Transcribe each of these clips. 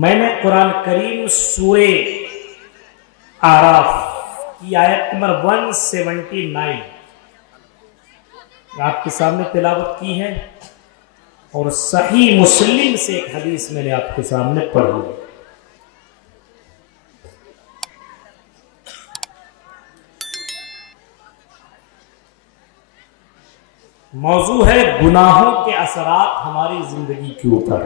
میں نے قرآن کریم سورہ آراف کی آیت نمبر 179 آپ کے سامنے تلاوت کی ہے، اور صحیح مسلم سے ایک حدیث میں نے آپ کے سامنے پڑھی ہے۔ موضوع ہے گناہوں کے اثرات ہماری زندگی کے اوپر۔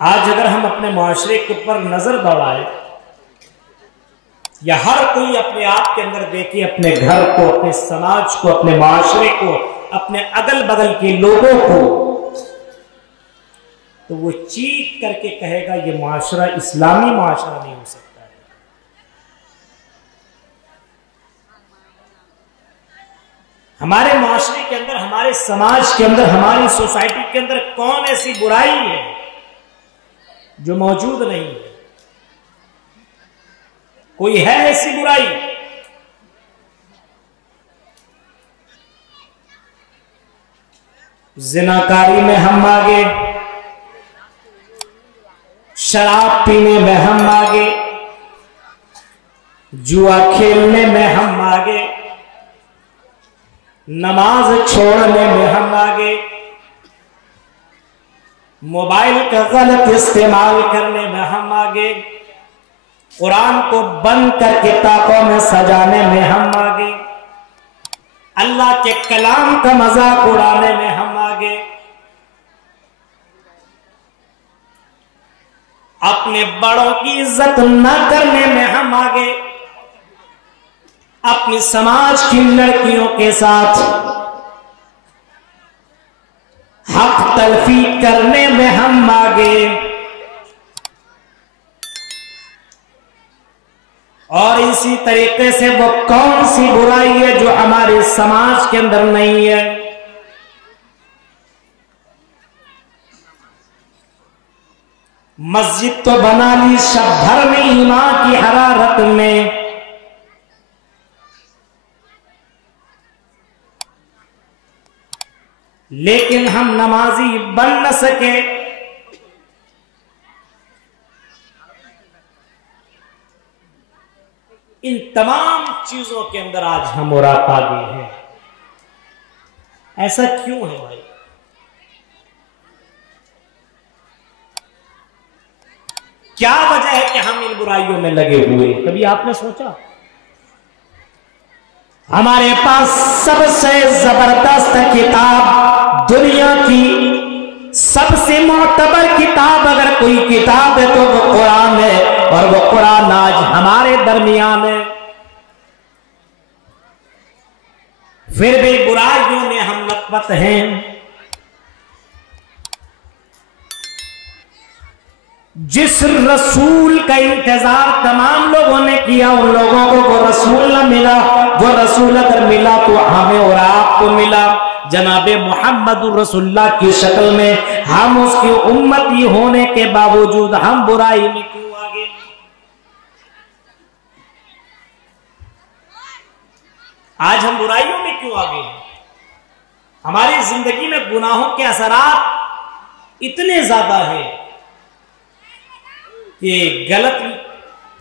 آج اگر ہم اپنے معاشرے کے اوپر نظر دوڑائیں یا ہر کوئی اپنے آپ کے اندر دیکھے، اپنے گھر کو، اپنے سماج کو، اپنے معاشرے کو، اپنے اگل بغل کے لوگوں کو، تو وہ چیخ کر کے کہے گا یہ معاشرہ اسلامی معاشرہ نہیں ہو سکتا ہے۔ ہمارے معاشرے کے اندر، ہمارے سماج کے اندر، ہماری سوسائٹی کے اندر کون ایسی برائی ہے جو موجود نہیں ہے؟ کوئی ہے ایسی برائی؟ زناکاری میں ہم آگے، شراب پینے میں ہم آگے، جوا کھیلنے میں ہم آگے، نماز چھوڑنے میں ہم آگے، موبائل کا غلط استعمال کرنے میں ہم آگے، قرآن کو بند کر کتابوں میں سجانے میں ہم آگے، اللہ کے کلام کا مذاق اڑانے میں ہم آگے، اپنے بڑوں کی عزت نہ کرنے میں ہم آگے، اپنی سماج کی لڑکیوں کے ساتھ حق تلفی کرنے میں ہم آگے، اور اسی طریقے سے وہ کون سی برائی ہے جو ہمارے سماج کے اندر نہیں ہے؟ مسجد تو بنا لی شب بھر میں ایمان کی حرارت میں، لیکن ہم نمازی بن نہ سکے۔ ان تمام چیزوں کے اندر آج ہم اور آپ آگے ہیں۔ ایسا کیوں ہے بھائی؟ کیا وجہ ہے کہ ہم ان برائیوں میں لگے ہوئے؟ کبھی آپ نے سوچا؟ ہمارے پاس سب سے زبردست کتاب، دنیا کی سب سے معتبر کتاب اگر کوئی کتاب ہے تو وہ قرآن ہے، اور وہ قرآن آج ہمارے درمیان ہے، پھر بھی برائیوں میں ہم لطمت ہیں۔ جس رسول کا انتظار تمام لوگوں نے کیا، ان لوگوں کو وہ رسول نہ ملا۔ وہ رسول اگر ملا تو ہمیں اور آپ کو ملا، جناب محمد رسول اللہ کی شکل میں۔ ہم اس کی امتی ہونے کے باوجود ہم برائی میں کیوں آگے؟ آج ہم برائیوں میں کیوں آگے ہیں؟ ہماری زندگی میں گناہوں کے اثرات اتنے زیادہ ہیں کہ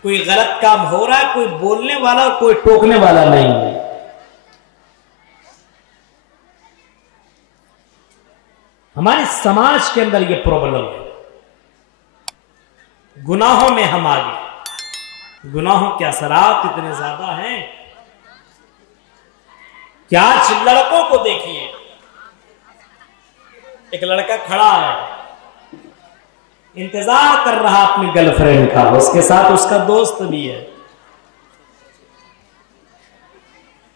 کوئی غلط کام ہو رہا ہے، کوئی بولنے والا اور کوئی ٹوکنے والا نہیں ہے۔ ہمارے سماج کے اندر یہ پرابلم ہے، گناہوں میں ہم آگے، گناہوں کے اثرات اتنے زیادہ ہیں کہ آج لڑکوں کو دیکھیے، ایک لڑکا کھڑا ہے، انتظار کر رہا اپنی گرل فرینڈ کا، اس کے ساتھ اس کا دوست بھی ہے۔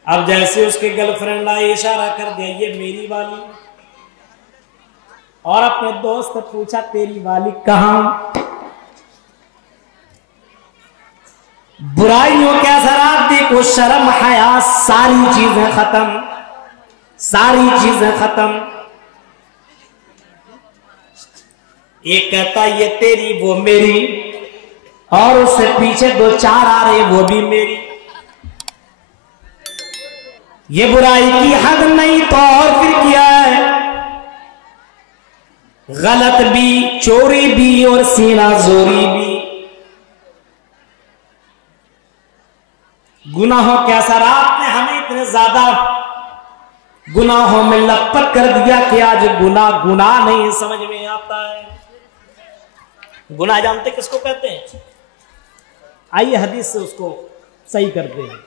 اب جیسے اس کی گرل فرینڈ آئی، اشارہ کر دیا یہ میری والی، اور اپنے دوست پوچھا تیری والی کہاں؟ برائیوں کے اثرات دیکھو، شرم حیا ساری چیزیں ختم، ساری چیزیں ختم۔ ایک کہتا یہ تیری وہ میری، اور اس سے پیچھے دو چار آ رہے وہ بھی میری۔ یہ برائی کی حد نہیں تو اور پھر کیا ہے؟ غلط بھی، چوری بھی اور سینہ زوری بھی۔ گناہوں کے اثرات نے ہمیں اتنے زیادہ گناہوں میں لپٹ کر دیا کہ آج گناہ نہیں سمجھ میں آتا ہے۔ گناہ جانتے کس کو کہتے ہیں؟ آئیے حدیث سے اس کو صحیح کرتے ہیں۔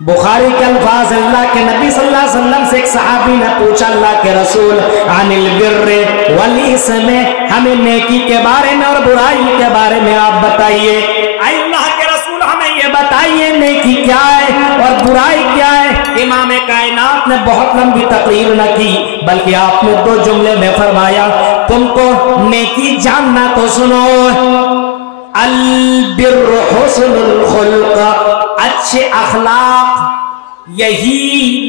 بخاری کے الفاظ، اللہ کے نبی صلی اللہ علیہ وسلم سے ایک صحابی نے پوچھا، اللہ کے رسول عن البر والاسم، ہمیں نیکی کے بارے میں اور برائی کے بارے میں آپ بتائیے۔ اے اللہ کے رسول ہمیں یہ بتائیے نیکی کیا ہے اور برائی کیا ہے۔ امام کائنات نے بہت لمبی تقریر نہ کی بلکہ آپ نے 2 جملے میں فرمایا، تم کو نیکی جاننا تو سنو، البر حسن الخلق، اچھے اخلاق یہی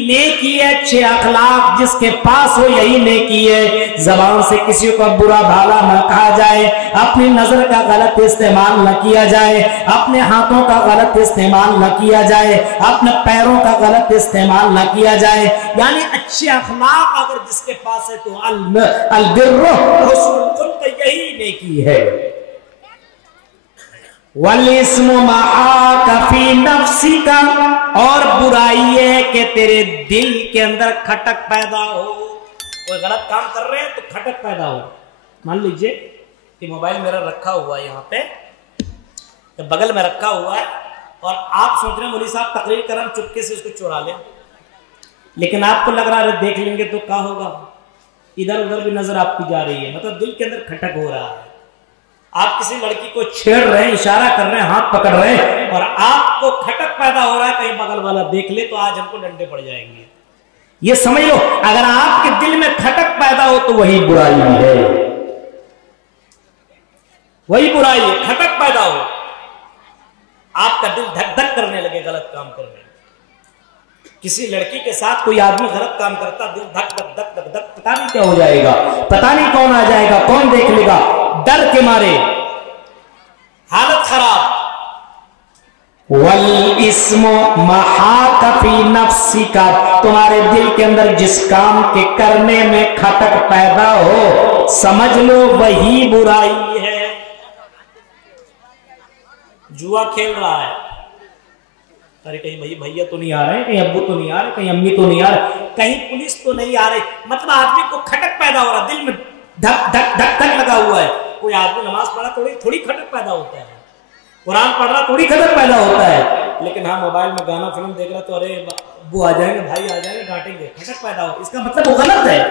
نیکی ہے۔ اچھے اخلاق جس کے پاس ہو یہی نیکی ہے۔ زبان سے کسی کو برا بھالا نہ کہا جائے، اپنی نظر کا غلط استعمال نہ کیا جائے، اپنے ہاتھوں کا غلط استعمال نہ کیا جائے، اپنے پیروں کا غلط استعمال نہ کیا جائے۔ یعنی اچھے اخلاق اگر جس کے پاس ہے تو البر حسن الخلق یہی نیکی ہے۔ والاسم معاک فی نفسک، اور برائی ہے کہ تیرے دل کے اندر کھٹک پیدا ہو۔ کوئی غلط کام کر رہے ہیں تو کھٹک پیدا ہو۔ مان لیجئے کہ موبائل میرا رکھا ہوا ہے یہاں پہ بغل میں رکھا ہوا ہے اور آپ سوچ رہے ہیں مولوی صاحب تقریر کر ہم چپکے سے اس کو چورا لیں، لیکن آپ کو لگ رہا ہے دیکھ لیں گے تو کیا ہوگا، ادھر ادھر بھی نظر آپ کی جا رہی ہے، مطلب دل کے اندر کھٹک ہو رہا ہے۔ آپ کسی لڑکی کو چھیڑ رہے ہیں، اشارہ کر رہے ہیں، ہاتھ پکڑ رہے ہیں اور آپ کو کھٹک پیدا ہو رہا ہے کہیں بغل والا دیکھ لے تو آج ہم کو ڈنڈے پڑ جائیں گے۔ یہ سمجھ لو اگر آپ کے دل میں کھٹک پیدا ہو تو وہی برائی ہے، وہی برائی ہے۔ کھٹک پیدا ہو، آپ کا دل دھک دھک کرنے لگے غلط کام کرنے۔ کسی لڑکی کے ساتھ کوئی آدمی غلط کام کرتا، دل دھک دھک دھک دھک دھک، پتہ نہیں کیا ہو جائے گا، پتہ نہیں کون آ جائے گا، کون دیکھ لے گا، ڈر کے مارے حالت خراب۔ والاسم محاک فی نفسک، تمہارے دل کے اندر جس کام کے کرنے میں کھٹک پیدا ہو سمجھ لو وہی برائی ہے۔ جوا کھیل رہا ہے، ارے کہیں بھائی بھیا تو نہیں آ رہے، کہیں ابو تو نہیں آ رہے، کہیں امی تو نہیں آ رہے، کہیں پولیس تو نہیں آ رہی، مطلب آدمی کو کھٹک پیدا ہو رہا، دل میں دھک دھک دھک دھک لگا ہوا ہے۔ کوئی آدمی نماز پڑھا تھوڑی کھٹک پیدا ہوتا ہے، قرآن پڑھ رہا تھوڑی کھٹک پیدا ہوتا ہے، لیکن ہاں موبائل میں گانا فلم دیکھ رہا تو ارے ابو آ جائیں گے، بھائی آ جائیں گے، ڈانٹیں گے، کھٹک پیدا ہو، اس کا مطلب وہ غلط ہے۔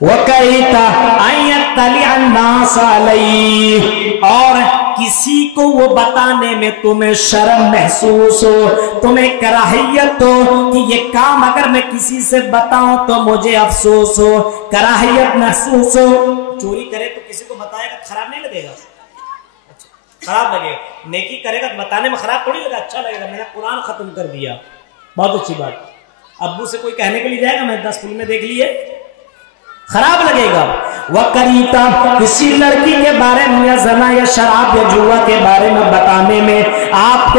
وَكَرِهْتَ أَن يَطَّلِعَ النَّاسَ عَلَيْهِ، اور کسی کو وہ بتانے میں تمہیں شرم محسوس ہو، تمہیں کراہیت ہو کہ یہ کام اگر میں کسی سے بتاؤں تو مجھے افسوس ہو، کراہیت محسوس ہو۔ چوری کرے تو کسی کو بتائے گا خراب نہیں لگے گا، خراب لگے گا۔ نیکی کرے گا بتانے میں خراب تھوڑی لگا، اچھا لگے گا، میں نے قرآن ختم کر دیا، بہت اچھی بات۔ ابو سے کوئی کہنے کے لیے جائے گا میں 10 فلمیں دیکھ لیے، خراب لگے گا۔ وَقَرِيتَ، کسی لڑکی کے بارے میں یا زنا یا شراب یا جوا کے بارے میں بتانے میں آپ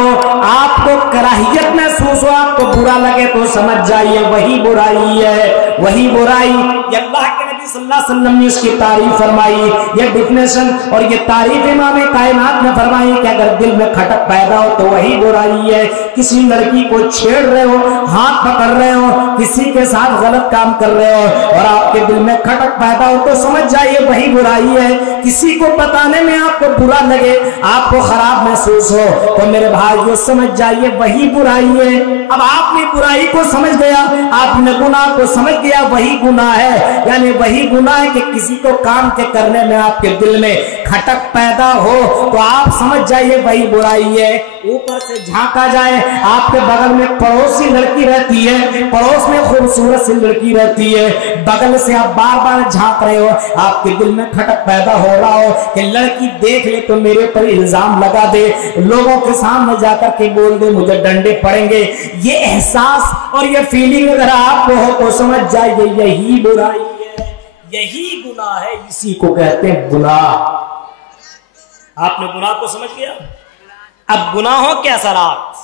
کو کراہیت محسوس ہو، آپ کو برا لگے تو سمجھ جائیے وہی برائی ہے، وہی برائی۔ یہ اللہ کے نبی صلی اللہ علیہ وسلم نے اس کی تعریف فرمائی، یہ ڈیفینیشن اور یہ تعریف امام کائنات نے فرمائی کہ اگر دل میں کھٹک پیدا ہو تو وہی برائی ہے۔ کسی لڑکی کو چھیڑ رہے ہو، ہاتھ پکڑ رہے ہو، کسی کے ساتھ غلط کام کر رہے ہو اور آپ کے دل میں کھٹک پیدا ہو تو سمجھ جائیے وہی برائی ہے۔ کسی کو بتانے میں آپ کو برا لگے، آپ کو خراب محسوس ہو تو میرے بھائیو سمجھ جائیے وہی برائی ہے۔ اب آپ نے برائی کو سمجھ گیا، آپ نے گناہ کو سمجھ گیا، وہی گناہ ہے، یعنی وہی گناہ ہے کہ کسی کو کام کے کرنے میں آپ کے دل میں کھٹک پیدا ہو تو آپ سمجھ جائیے وہی برائی ہے۔ اوپر سے جھانکا جائے، آپ کے بغل میں پڑوسی لڑکی رہتی ہے، پڑوس میں خوبصورت سی لڑکی رہتی ہے، بغل سے آپ بار بار جھانک رہے ہو، آپ کے دل میں کھٹک پیدا ہو رہا ہو کہ لڑکی دیکھ لے تو میرے پر الزام لگا دے، لوگوں کے سامنے جا کر کے بول دے مجھے ڈنڈے پڑیں گے۔ یہ احساس اور یہ فیلنگ اگر آپ کو ہو تو سمجھ جائیے یہی برائی ہے، یہی گناہ ہے، اسی کو کہتے ہیں گناہ۔ آپ نے گناہ کو سمجھ گیا۔ اب گناہوں کے اثرات،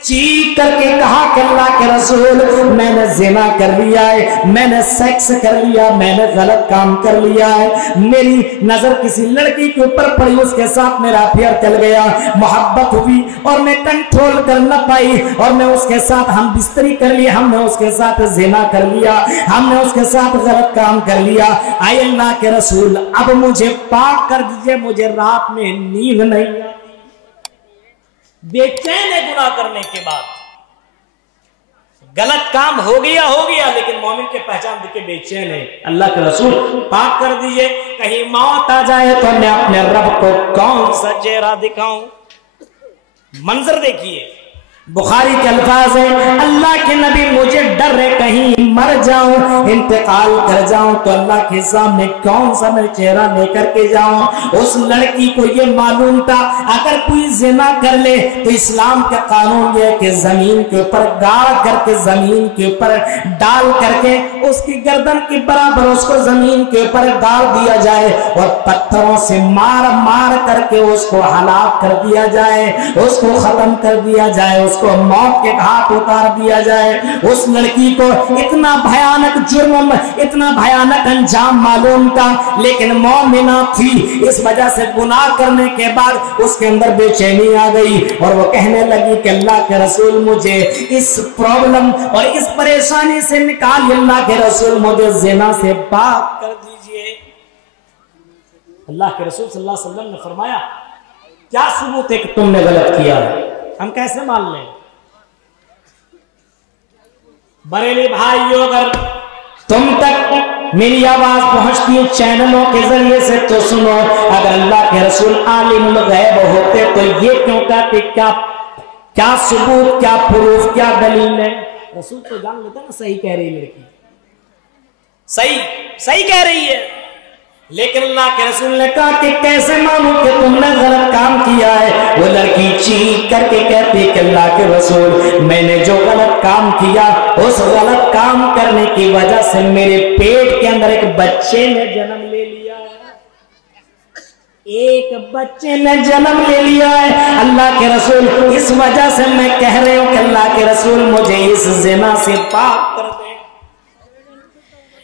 چیخ کر کے کہا کہ اللہ کے رسول میں نے زنا کر لیا ہے، میں نے سیکس کر لیا، میں نے غلط کام کر لیا ہے، میری نظر کسی لڑکی کے اوپر پڑی، اس کے ساتھ میرا افیئر چل گیا، محبت ہوئی اور میں کنٹرول کر نہ پائی اور میں اس کے ساتھ ہم بستری کر لی، ہم نے اس کے ساتھ زنا کر لیا، ہم نے اس کے ساتھ غلط کام کر لیا، اے اللہ کے رسول اب مجھے پاک کر دیجئے، مجھے رات میں نیند نہیں آتی۔ بے چین ہے گناہ کرنے کے بعد، غلط کام ہو گیا لیکن مومن کے پہچان دیکھ کے بے چین ہے، اللہ کے رسول پاک کر دیجئے، کہیں موت آ جائے تو میں اپنے رب کو کون سا چہرہ دکھاؤں۔ منظر دیکھیے، بخاری کے الفاظ ہیں اللہ کے نبی مجھے ڈر ہے کہیں مر جاؤں، انتقال کر جاؤں تو اللہ کے سامنے کون سا میں چہرہ لے کر کے جاؤں۔ اس لڑکی کو یہ معلوم تھا اگر کوئی زنا کر لے تو اسلام کا قانون یہ ہے کہ زمین کے اوپر گاڑ کر کے، زمین کے اوپر ڈال کر کے اس کی گردن کے برابر اس کو زمین کے اوپر گاڑ دیا جائے اور پتھروں سے مار مار کر کے اس کو ہلاک کر دیا جائے، اس کو ختم کر دیا جائے، اس کو موت کے گھاٹ اتار دیا جائے۔ اس لڑکی کو اتنا بھیانک جرم، اتنا بھیانک انجام معلوم تھا لیکن مومنہ تھی، اس وجہ سے گناہ کرنے کے بعد اس کے اندر بے چینی آ گئی اور وہ کہنے لگی کہ اللہ کے رسول مجھے اس پرابلم اور اس پریشانی سے نکال، اللہ کے رسول مجھے زنا سے پاک کر دیجئے۔ اللہ کے رسول صلی اللہ علیہ وسلم نے فرمایا کیا ثبوت ہے کہ تم نے غلط کیا ہے؟ ہم کیسے مان لیں؟ بریلی بھائیو اگر تم تک میری آواز پہنچتی ہے چینلوں کے ذریعے سے تو سنو، اگر اللہ کے رسول عالم الغیب ہوتے تو یہ کیوں کہتے، کیا ثبوت، کیا پروف، کیا دلیل ہے؟ رسول تو جان لیتا نا صحیح کہہ رہی لڑکی، صحیح کہہ رہی ہے، لیکن اللہ کے رسول نے کہا کہ کیسے مانوں کہ تم نے غلط کام کیا ہے؟ وہ لڑکی چیخ کر کے کہتی کہ اللہ کے رسول میں نے جو غلط کام کیا اس غلط کام کرنے کی وجہ سے میرے پیٹ کے اندر ایک بچے نے جنم لے لیا ہے، ایک بچے نے جنم لے لیا ہے۔ اللہ کے رسول اس وجہ سے میں کہہ رہی ہوں کہ اللہ کے رسول مجھے اس زنا سے پاک کر دیں۔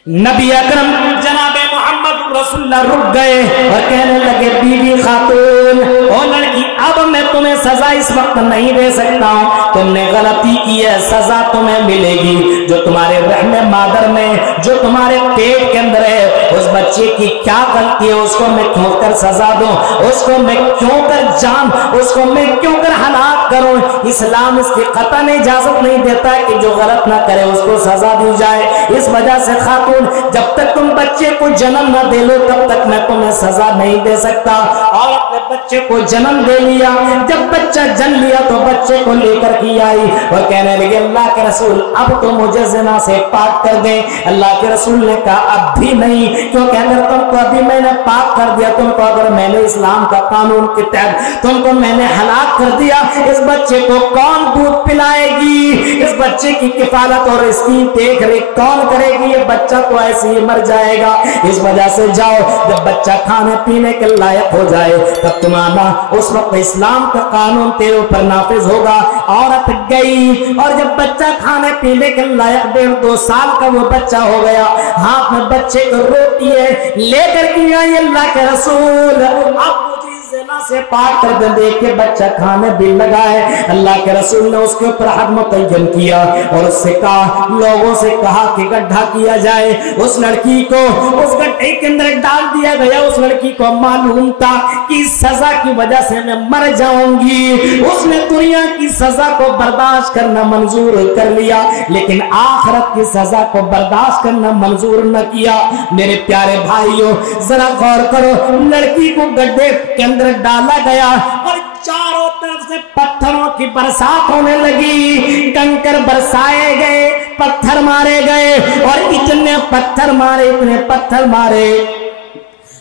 نبی اکرم جناب محمد رسول اللہ رک گئے اور کہنے لگے بی بی خاتون، او لڑکی اب میں تمہیں سزا اس وقت نہیں دے سکتا ہوں، تم نے غلطی کی ہے، سزا تمہیں ملے گی۔ جو تمہارے رحم مادر میں، جو تمہارے پیٹ کے اندر ہے، اس بچے کی کیا غلطی ہے، اس کو میں کیوں کر سزا دوں، اس کو میں کیوں کر جان، اس کو میں کیوں کر ہلاک کروں؟ اسلام اس کی قطعاً اجازت نہیں دیتا کہ جو غلط نہ کرے اس کو سزا دی جائے۔ اس وجہ سے خاتون جب تک تم بچے کو جنم نہ دے لو تب تک میں تمہیں سزا نہیں دے سکتا۔ اور اپنے بچے کو جنم دے لیا، جب بچہ جن لیا تو بچے کو لے کر کی آئی اور کہنے لگے اللہ کے رسول اب تو مجھے زنا سے پاک کر دیں۔ اللہ کے رسول نے کہا اب بھی نہیں، کیونکہ اگر تم کو ابھی میں نے پاک کر دیا، تم کو اگر میں نے اسلام کا قانون کے تحت تم کو میں نے ہلاک کر دیا، اس بچے کو کون دودھ پلائے گی، اس بچے کی کفالت اور اس کی دیکھ ریکھ کون کرے گی؟ یہ بچہ تو ایسے ہی مر جائے گا۔ اس وجہ سے جاؤ، جب بچہ کھانے پینے کے لائق ہو جائے تب تم آنا، اس وقت اسلام کا قانون تیرے اوپر نافذ ہوگا۔ عورت گئی اور جب بچہ کھانے پینے کے لائق 1.5-2 سال کا وہ بچہ ہو گیا، ہاتھ میں بچے کو روٹی ہے لے کر کے آئی اللہ کے رسول اب مجھے زنا سے پاک کر دیں۔ دیکھ کے بچہ کھانے بھی لگا ہے، اللہ کے رسول نے اس کے اوپر حد متعین کیا اور اس سے کہا، لوگوں سے کہا کہ گڈھا کیا جائے، اس لڑکی کو اس گڈھے کے اندر ڈال دیا گیا۔ اس لڑکی کو معلوم تھا کہ سزا کی وجہ سے میں مر جاؤں گی، اس نے دنیا کی سزا کو برداشت کرنا منظور کر لیا لیکن آخرت کی سزا کو برداشت کرنا منظور نہ کیا۔ میرے پیارے بھائیوں ذرا غور کرو، لڑکی کو گڈھے کے اندر ڈالا گیا اور چاروں طرف سے پتھروں کی برسات ہونے لگی، کنکر برسائے گئے، پتھر مارے گئے اور اتنے پتھر مارے، اتنے پتھر مارے،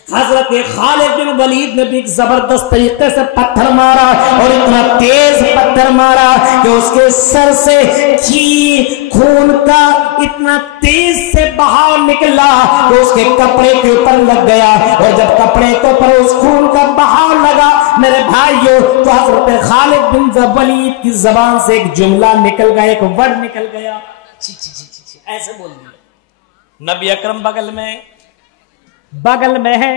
حضرت خالد بن ولید نے بھی زبردست طریقے سے پتھر مارا اور اتنا تیز پتھر مارا کہ اس کے سر سے خون کا اتنا تیز سے بہاؤ نکلا کہ اس کے کپڑے کے اوپر لگ گیا، اور جب کپڑے کے اوپر اس خون کا بہاؤ لگا میرے بھائیوں تو حضرت خالد بن ولید کی زبان سے ایک جملہ نکل گیا، ایک ورڈ نکل گیا، چی چی چی چی چی ایسے بول دیا۔ نبی اکرم بغل میں ہے،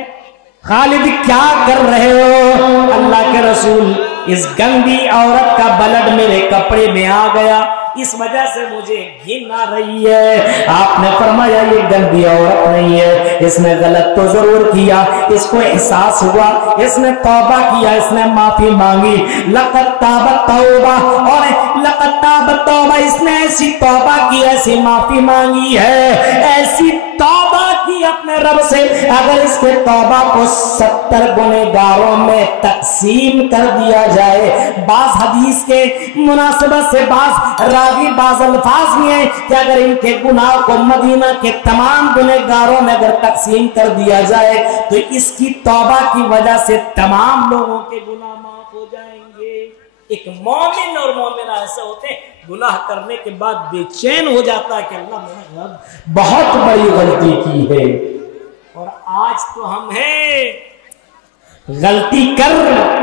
خالد کیا کر رہے ہو؟ اللہ کے رسول اس گندی عورت کا بلڈ میرے کپڑے میں آ گیا، اس وجہ سے مجھے گھن آ رہی ہے۔ آپ نے فرمایا یہ گندی عورت نہیں ہے، اس نے غلط تو ضرور کیا، اس کو احساس ہوا، اس نے توبہ کیا، اس نے معافی مانگی، لقد تابت توبہ، اور لقد تابت توبہ، اس نے ایسی توبہ کی، ایسی معافی مانگی ہے، ایسی توبہ کی اپنے رب سے، اگر اس کے توبہ کو 70 گنہگاروں میں تقسیم کر دیا جائے، بعض حدیث کے مناسبت سے بعض الفاظ میں ہے کہ اگر ان کے گناہ کو مدینہ کے تمام گنہگاروں میں اگر تقسیم کر دیا جائے تو اس کی توبہ کی وجہ سے تمام لوگوں کے گناہ معاف ہو جائیں گے۔ ایک مومن اور مومنہ ایسے ہوتے ہیں گناہ کرنے کے بعد بے چین ہو جاتا ہے کہ اللہ میں نے بہت بڑی غلطی کی ہے، اور آج تو ہم ہیں غلطی کر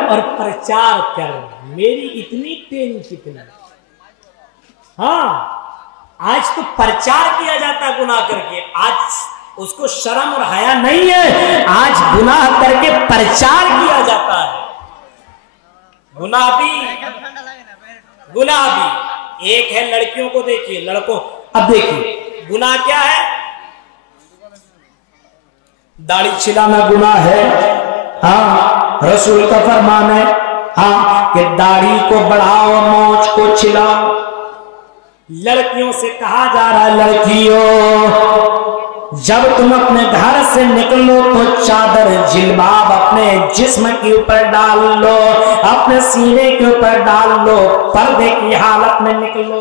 اور پرچار کر، میری اتنی تیری کتنی۔ ہاں آج تو پرچار کیا جاتا ہے گناہ کر کے، آج اس کو شرم اور حیا نہیں ہے، آج گناہ کر کے پرچار کیا جاتا ہے۔ گناہ بھی ایک ہے، لڑکیوں کو دیکھیے، لڑکوں اب دیکھیے گناہ کیا ہے، داڑھی چھلانا گناہ ہے، ہاں رسول کا فرمان ہے ہاں کہ داڑھی کو بڑھاؤ، مونچھ کو چھلاؤ۔ لڑکیوں سے کہا جا رہا ہے لڑکیوں جب تم اپنے گھر سے نکلو تو چادر جلباب اپنے جسم کے اوپر ڈال لو، اپنے سینے کے اوپر ڈال لو، پردے کی حالت میں نکلو۔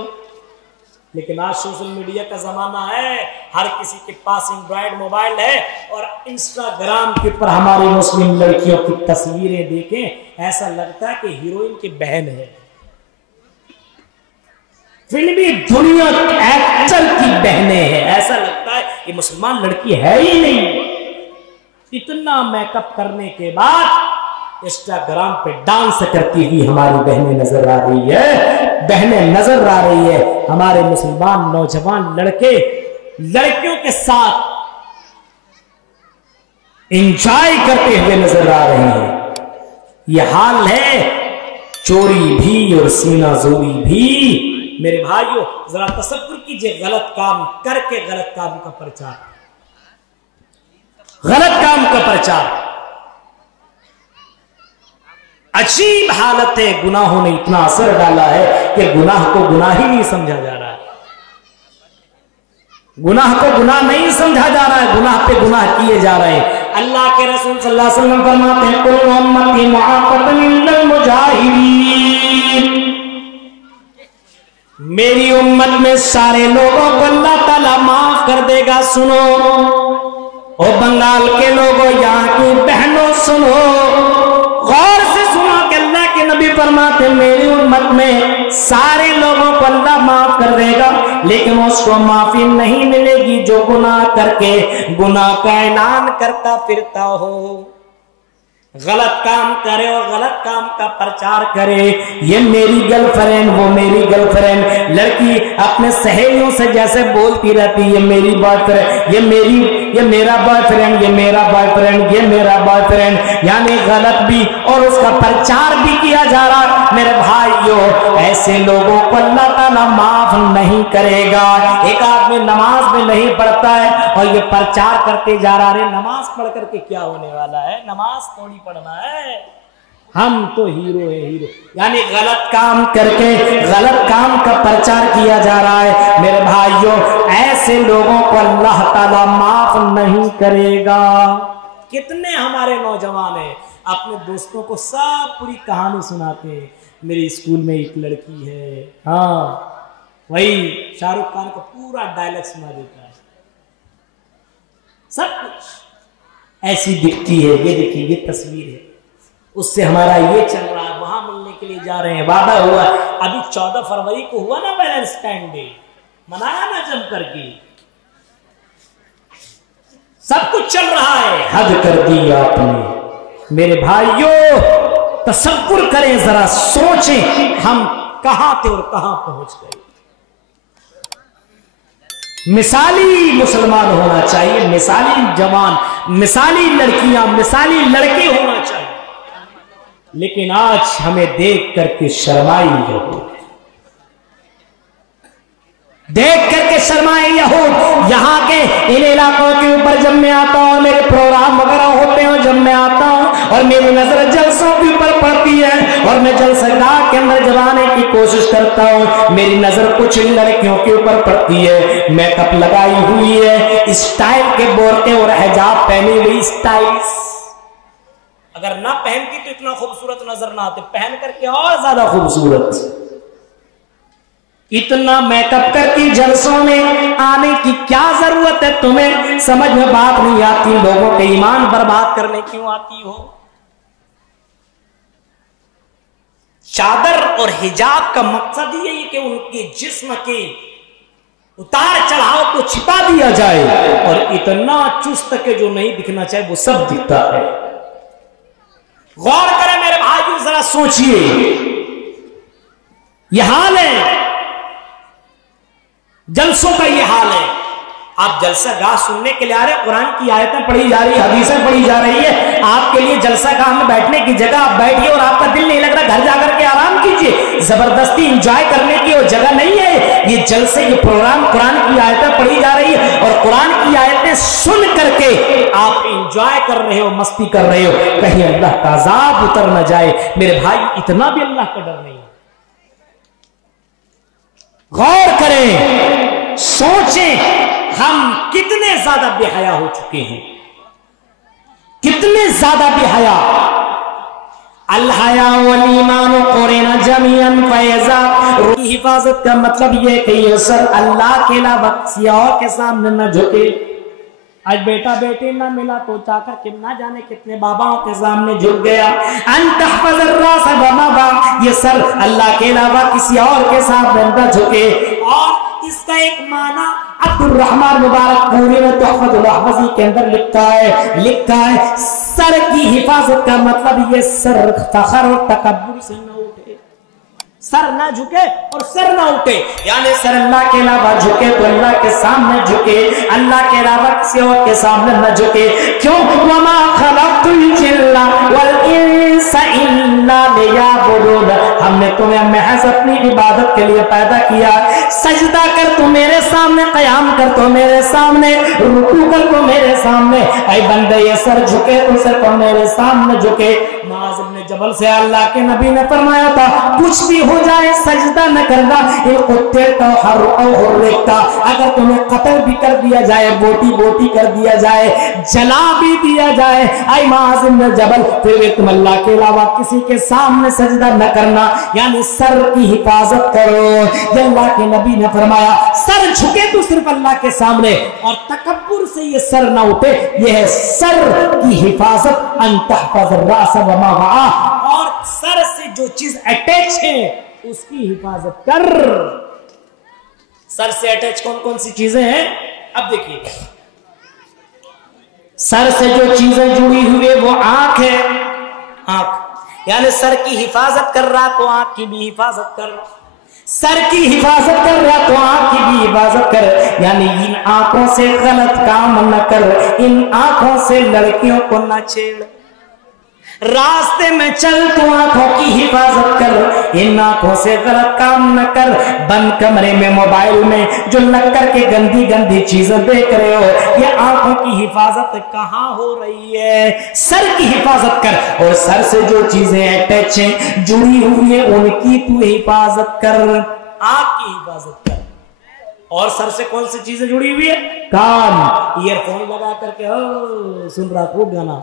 لیکن آج سوشل میڈیا کا زمانہ ہے، ہر کسی کے پاس اینڈرائیڈ موبائل ہے، اور انسٹاگرام کے اوپر ہماری مسلم لڑکیوں کی تصویریں دیکھیں ایسا لگتا ہے کہ ہیروئن کی بہن ہے، فلمی دنیا ایکٹر کی بہنیں ہیں، ایسا لگتا ہے یہ مسلمان لڑکی ہے ہی نہیں۔ اتنا میک اپ کرنے کے بعد انسٹاگرام پہ ڈانس کرتی ہوئی ہماری بہنیں نظر آ رہی ہے، ہمارے مسلمان نوجوان لڑکے لڑکیوں کے ساتھ انجوائے کرتے ہوئے نظر آ رہے ہیں۔ یہ حال ہے چوری بھی اور سینہ زوری بھی۔ میرے بھائیوں ذرا تصور کیجئے، غلط کام کر کے غلط کام کا پرچار، غلط کام کا پرچار، عجیب حالت ہے۔ گناہوں نے اتنا اثر ڈالا ہے کہ گناہ کو گناہ ہی نہیں سمجھا جا رہا ہے، گناہ کو گناہ نہیں سمجھا جا رہا ہے، گناہ پہ گناہ کیے جا رہے ہیں۔ اللہ کے رسول صلی اللہ علیہ وسلم فرماتے ہیں کل امتی معافۃ الا المجاہرین، میری امت میں سارے لوگوں کو اللہ تعالیٰ معاف کر دے گا۔ سنو او بنگال کے لوگوں، یہاں کی بہنوں سنو، غور سے سنو کہ اللہ کے نبی فرماتے ہیں میری امت میں سارے لوگوں کو اللہ معاف کر دے گا، لیکن اس کو معافی نہیں ملے گی جو گناہ کر کے گناہ کا اعلان کرتا پھرتا ہو، غلط کام کرے اور غلط کام کا پرچار کرے۔ یہ میری گرل فرینڈ، وہ میری گرل فرینڈ، لڑکی اپنے سہیلیوں سے جیسے بولتی رہتی یہ میری بوائے فرینڈ، یہ میرا بوائے فرینڈ، یہ میرا بوائے فرینڈ، یہ میرا بوائے فرینڈ، یعنی غلط بھی اور اس کا پرچار بھی کیا جا رہا۔ میرے بھائیوں ایسے لوگوں کو اللہ تعالیٰ معاف نہیں کرے گا۔ ایک آدمی نماز میں نہیں پڑھتا ہے اور یہ پرچار کرتے جا رہا ہے نماز پڑھ کر کے کیا ہونے والا ہے، نماز تھوڑی پڑھنا ہے، ہم تو ہیرو ہے، ہیرو، یعنی غلط کام کر کے غلط کام کا پرچار کیا جا رہا ہے۔ میرے بھائیوں ایسے لوگوں کو اللہ تعالیٰ معاف نہیں کرے گا۔ کتنے ہمارے نوجوان ہیں اپنے دوستوں کو سب پوری کہانی سناتے ہیں، میرے اسکول میں ایک لڑکی ہے، ہاں وہی شاہ رخ خان کا پورا ڈائلاگ سنا دیتا ہے، سب کچھ ایسی دکھتی ہے. یہ دیکھیے یہ تصویر ہے, اس سے ہمارا یہ چل رہا ہے, وہاں ملنے کے لیے جا رہے ہیں, وعدہ ہوا. ابھی 14 فروری کو ہوا نا ویلنٹائن ڈے, منایا نا جم کر کے, سب کچھ چل رہا ہے. حد کر دی آپ نے میرے بھائیوں. تصور کریں, ذرا سوچیں ہم کہاں تھے اور کہاں پہنچ گئے. مثالی مسلمان ہونا چاہیے, مثالی جوان, مثالی لڑکیاں, مثالی لڑکے ہونا چاہیے. لیکن آج ہمیں دیکھ کر کے شرمائی یہود, دیکھ کر کے شرمائی یہود. یہاں کے ان علاقوں کے اوپر جب میں آتا ہوں, میرے پروگرام وغیرہ ہوتے ہیں, جب میں آتا ہوں اور میری نظر جلسوں کے اوپر پڑتی ہے اور میں جلسہ گاہ کے اندر جب آنے کی کوشش کرتا ہوں, میری نظر کچھ لڑکیوں کے اوپر پڑتی ہے, میک اپ لگائی ہوئی ہے, اسٹائل کے بورقے اور حجاب پہنی ہوئی اسٹائلس. اگر نہ پہنتی تو اتنا خوبصورت نظر نہ آتے, پہن کر کے اور زیادہ خوبصورت. اتنا میک اپ کر کے جلسوں میں آنے کی کیا ضرورت ہے تمہیں؟ سمجھ میں بات نہیں آتی. لوگوں کے ایمان برباد کرنے کیوں آتی ہو؟ چادر اور حجاب کا مقصد یہ ہے کہ ان کے جسم کے اتار چڑھاؤ کو چھپا دیا جائے, اور اتنا چست کہ جو نہیں دکھنا چاہے وہ سب دکھتا ہے. غور کریں میرے بھائیوں, ذرا سوچئے, یہ حال ہے جلسوں کا, یہ حال ہے. آپ جلسہ گاہ سننے کے لیے آ رہے ہیں, قرآن کی آیتیں پڑھی جا رہی, حدیثیں پڑھی جا رہی ہے, آپ کے لیے جلسہ گاہ میں بیٹھنے کی جگہ, آپ بیٹھیے اور آپ کا دل نہیں لگ رہا, گھر جا کر کے آرام کیجیے. زبردستی انجوائے کرنے کی وہ جگہ نہیں ہے. یہ جلسے, یہ پروگرام قرآن کی آیتیں پڑھی جا رہی ہے اور قرآن کی آیتیں سن کر کے آپ انجوائے کر رہے ہو, مستی کر رہے ہو, کہیں اللہ کا عذاب اتر نہ جائے. میرے بھائی اتنا بھی اللہ کا ڈر نہیں. غور کریں, سوچیں ہم کتنے زیادہ بے حیا ہو چکے ہیں, کتنے زیادہ بے حیا. الحیا والایمان قرنا جميعا فیضا. روح حفاظت کا مطلب یہ کہ یہ سر اللہ کے علاوہ کسی اور کے سامنے نہ جھکے. آج بیٹا بیٹی نہ ملا تو چاہ کر کہ نہ جانے کتنے باباؤں کے سامنے جھک گیا. ان تحفظ الراس وما با, یہ سر اللہ کے علاوہ کسی اور کے سامنے نہ جھکے. اور اس کا ایک معنی عبد الرحمن مبارک پوری میں تحفظ الاحوذی کے اندر لکھتا ہے سر کی حفاظت کا مطلب یہ سر فخر اور تکبر سے نہ اٹھے, سر نہ جھکے اور سر نہ اٹھے. یعنی سر اللہ کے علاوہ جھکے تو اللہ کے سامنے جھکے, اللہ کے علاوہ کسی اور کے سامنے نہ جھکے. کیوں؟ وما خلقت الجن والانس الا ليعبدون. ہم نے تمہیں محض اپنی عبادت کے لیے پیدا کیا. سجدہ کر تو میرے سامنے, قیام کر تو میرے سامنے, رکوع کر تو میرے سامنے. اے بندے یہ سر جھکے تو سر تو میرے سامنے جھکے. معاذ بن جبل سے اللہ کے نبی نے فرمایا تھا کچھ بھی ہو جائے سجدہ نہ کرنا. اگر تمہیں قتل بھی کر دیا جائے, بوٹی بوٹی کر دیا جائے, جلا بھی دیا جائے, اے معاذ بن جبل پھر بھی تم اللہ کے علاوہ کسی کے سامنے سجدہ نہ کرنا. یعنی سر کی حفاظت کرو. یہ اللہ کے نبی نے فرمایا سر جھکے تو صرف اللہ کے سامنے, اور تکبر سے یہ سر نہ اٹھے. یہ ہے سر کی حفاظت. ان تحفظ الراس وما وعا, اور سر سے جو چیز اٹیچ ہے اس کی حفاظت کر. سر سے اٹیچ کون کون سی چیزیں ہیں؟ اب دیکھیے, سر سے جو چیزیں جڑی ہوئی وہ آنکھ ہے. آنکھ یعنی سر کی حفاظت کر رہا تو آنکھ کی بھی حفاظت کر. سر کی حفاظت کر رہا تو آنکھ کی بھی حفاظت کر. یعنی ان آنکھوں سے غلط کام نہ کر, ان آنکھوں سے لڑکیوں کو نہ چھیڑ. راستے میں چل تو آنکھوں کی حفاظت کر, ان آنکھوں سے غلط کام نہ کر. بند کمرے میں موبائل میں جو لگ کر کے گندی گندی چیزیں دیکھ رہے ہو, یہ آنکھوں کی حفاظت کہاں ہو رہی ہے؟ سر کی حفاظت کر. اور سر سے جو چیزیں اٹیچ ہیں, جڑی ہوئی ہیں, ان کی تو حفاظت کر. آنکھ کی حفاظت کر. اور سر سے کون سی چیزیں جڑی ہوئی ہے؟ کان. ایئر فون لگا کر کے سن رہا خوب گانا.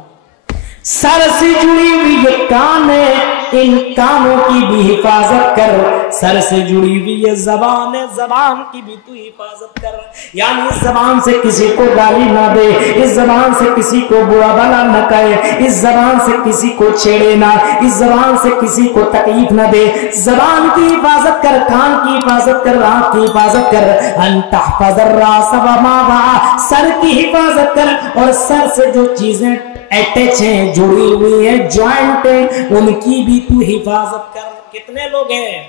سر سے جڑی ہوئی یہ کان ہے, ان کانوں کی بھی حفاظت کر، سر سے جڑی ہوئی یہ زبان ہے، زبان کی بھی تو حفاظت کر، یعنی اس زبان سے کسی کو گالی نہ دے، اس زبان سے کسی کو برا بھلا نہ کہے، اس زبان سے کسی کو چھیڑے نہ، اس زبان سے کسی کو تکلیف نہ دے، زبان کی حفاظت کر، کان کی حفاظت کر، آنکھ کی حفاظت کر، ان تحفظ الراس وما وعى، سر کی حفاظت کر، اور سر سے جو چیزیں اٹیچ ہیں، جڑی ہوئی ہیں، جوائنٹ ہیں، ان کی بھی تو حفاظت کر۔ کتنے لوگ ہیں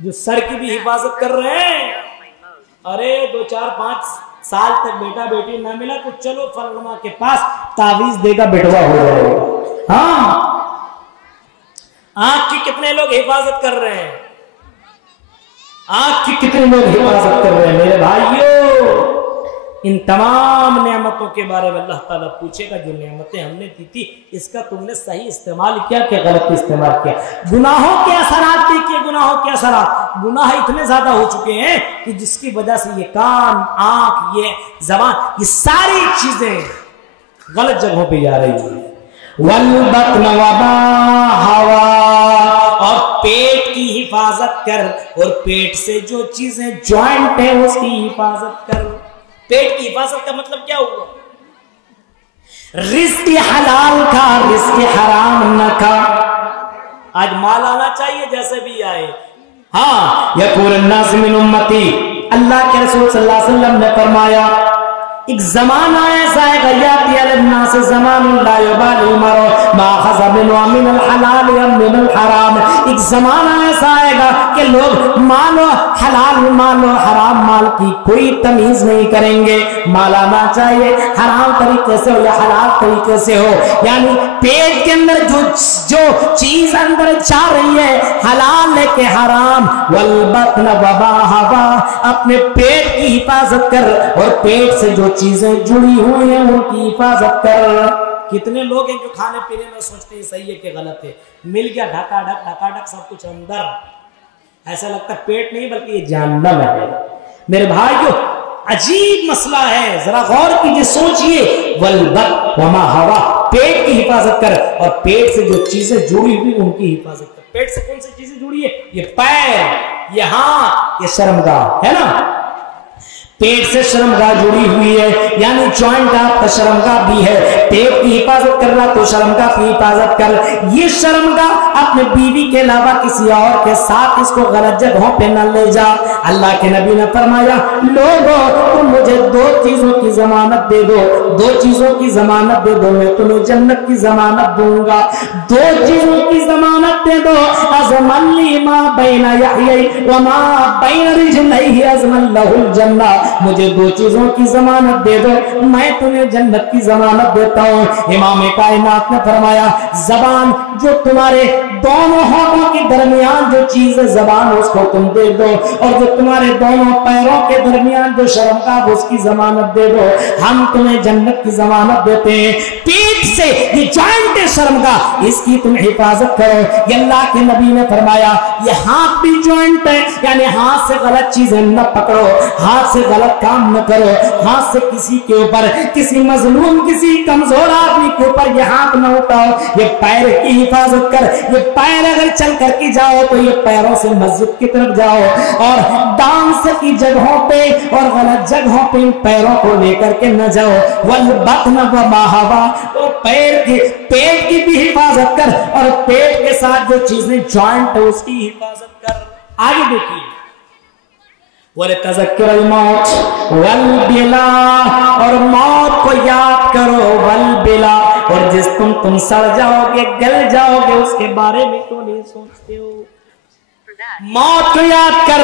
جو سر کی بھی حفاظت کر رہے ہیں؟ ارے 2 4 5 سال تک بیٹا بیٹی نہ ملا تو چلو فلاں کے پاس تعویذ دے گا، بیٹوا ہو جائے گا۔ ہاں، آنکھ کی کتنے لوگ حفاظت کر رہے ہیں؟ آنکھ کی کتنے لوگ حفاظت کر رہے ہیں؟ میرے بھائیوں، ان تمام نعمتوں کے بارے میں اللہ تعالیٰ پوچھے گا، جو نعمتیں ہم نے دی تھی اس کا تم نے صحیح استعمال کیا کہ غلط استعمال کیا؟ گناہوں کے اثرات دیکھیے، گناہوں کے اثرات، گناہ اتنے زیادہ ہو چکے ہیں کہ جس کی وجہ سے یہ کان، آنکھ، یہ زبان، یہ ساری چیزیں غلط جگہوں پہ جا رہی ہیں۔ والبطن وما حوى، اور پیٹ کی حفاظت کر، اور پیٹ سے جو چیزیں جوائنٹ ہیں اس کی حفاظت کر۔ پیٹ کی حفاظت کا مطلب کیا ہوا؟ رزق حلال کھا، رزق حرام نہ کھا۔ آج مال آنا چاہیے جیسے بھی آئے۔ ہاں، یقول الناس من امتی، اللہ کے رسول صلی اللہ علیہ وسلم نے فرمایا ایک زمانہ ایسا ہے کہ یاتی علی الناس زمان لا یبالی المرء ما اخذ من الحلال ام من الحرام، ایک زمانہ ایسا آئے گا کہ لوگ مال و حلال مال و حرام مال کی کوئی تمیز نہیں کریں گے، مال آنا چاہیے حرام طریقے سے ہو یا حلال طریقے سے ہو، یعنی پیٹ کے اندر جو چیز اندر جا رہی ہے حلال ہے کہ حرام۔ والبطن وما حوى، اپنے پیٹ کی حفاظت کر، اور پیٹ سے جو چیزیں جڑی ہوئی ہیں ان کی حفاظت کر۔ کتنے لوگ ہیں جو کھانے پینے میں سوچتے ہیں صحیح ہے کہ غلط ہے، مل گیا ڈھکا ڈھک سب کچھ اندر، ایسا لگتا ہے پیٹ نہیں بلکہ یہ جہنم ہے۔ میرے بھائیو، عجیب مسئلہ ہے، ذرا غور کیجئے، سوچئے۔ والبطن وما حوى، پیٹ کی حفاظت کر، اور پیٹ سے جو چیزیں جڑی ہوئی ان کی حفاظت کر۔ پیٹ سے کون سی چیزیں جڑی ہے؟ یہ پیر، یہ ہاتھ، یہ شرمگاہ ہے نا، پیٹ سے شرمگاہ جڑی ہوئی ہے، یعنی جوائنٹ آپ کا شرمگاہ بھی ہے۔ پیٹ کی حفاظت کرنا تو شرمگاہ کی حفاظت کر۔ یہ شرمگاہ اپنے بیوی کے علاوہ کسی اور کے ساتھ اس کو غلط جگہوں پہ نہ لے جا۔ اللہ کے نبی نے فرمایا، لوگوں تم مجھے 2 چیزوں کی ضمانت دے دو، 2 چیزوں کی ضمانت دے دو، میں تمہیں جنت کی ضمانت دوں گا۔ 2 چیزوں کی ضمانت دے دو، ازمن لی ما بین یحیی وما بین رجلیہ ازمن لہ الجنہ، مجھے 2 چیزوں کی ضمانت دے دو، میں تمہیں جنت کی ضمانت دیتا ہوں۔ امام کائنات نے فرمایا، زبان جو تمہارے دونوں ہونٹوں کے درمیان جو چیز ہے زبان اس کو تم دے دو، اور جو تمہارے دونوں پیروں کے درمیان جو شرمگاہ اس کی ضمانت دے دو، ہم تمہیں جنت کی ضمانت دیتے ہیں۔ پیٹ سے یہ جوائنٹ شرمگاہ، اس کی تم حفاظت کرو۔ یہ اللہ کے نبی نے فرمایا، یہ ہاتھ بھی جوائنٹ ہے، یعنی ہاتھ سے غلط چیزیں نہ پکڑو، ہاتھ سے غلط کام نہ کرو، ہاتھ سے کسی کے اوپر، کسی مظلوم کسی کمزور آدمی کے اوپر یہ ہاتھ نہ اٹھاؤ۔ یہ پیر کی حفاظت کر، یہ پیر اگر چل کر کے جاؤ تو یہ پیروں سے مسجد کی طرف جاؤ، اور ڈانس کی جگہوں پہ اور غلط جگہوں پہ ان پیروں کو لے کر کے نہ جاؤ۔ والبطن وما حوى، اور پیٹ کی بھی حفاظت کر، اور پیٹ کے ساتھ جو چیزیں جوائنٹ ہے اس کی حفاظت کر۔ آگے دیکھیے، وَلِتَذَكِّرَ الْمَوْتِ وَالْبِلَا، اور موت کو یاد کرو، والبلا، اور جس تم سڑ جاؤ گے گل جاؤ گے اس کے بارے میں کیوں نہیں سوچتے ہو؟ موت کو یاد کر،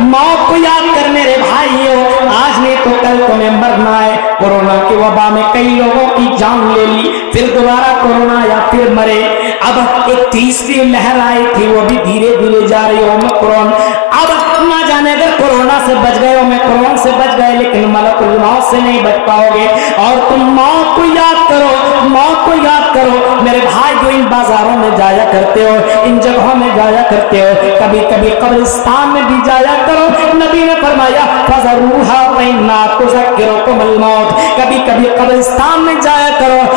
موت کو یاد کر میرے بھائیوں، آج نہیں تو کل تمہیں مرنا ہے۔ کورونا کی وبا میں کئی لوگوں کی جان لے لی، پھر دوبارہ کورونا یا پھر مرے۔ اب ایک تیسری لہر آئی تھی، وہ بھی دھیرے دھیرے جا رہی ہے، اومیکرون۔ اب نہ جانے اگر کورونا سے بچ گئے، اومیکرون سے بچ گئے، لیکن ملک الموت سے نہیں بچ پاؤ گے۔ اور تم موت کو یاد کرو، موت کو یاد کرو میرے بھائی، جو ان بازاروں میں جایا کرتے ہو، ان جگہوں میں جایا کرتے ہو، کبھی کبھی قبرستان میں بھی جایا کرو۔ نبی نے فرمایا فَذَرُوهَا فَإِنَّهَا تُذَكِّرُكُمُ الْمَوْتَ، کبھی کبھی قبرستان میں جایا کرو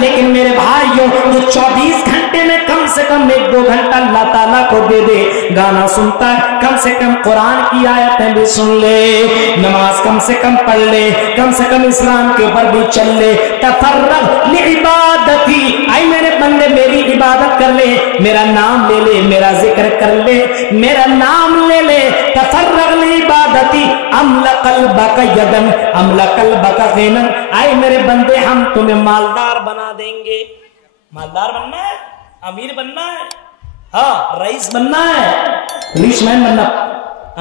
لیکن میرے بھائیوں یہ 24 گھنٹے میں کم سے کم 1-2 گھنٹہ اللہ تعالیٰ کو دے دے. گانا سنتا ہے کم سے کم قرآن کی آیتیں بھی سن لے, نماز کم سے کم پڑھ لے, کم سے کم اسلام کے اوپر بھی چل لے. تفرغ لعبادتی, اے میرے بندے میری عبادت کر لے, میرا نام لے لے, میرا ذکر کر لے, میرا نام لے لے. تفرغ لعبادتی املا قلبک یدن املا قلبک غنن, اے میرے بندے ہم تمہیں مالدار بنا دیں گے. مالدار بننا ہے, امیر بننا ہے, ہاں رئیس بننا ہے, پولیس مین بننا,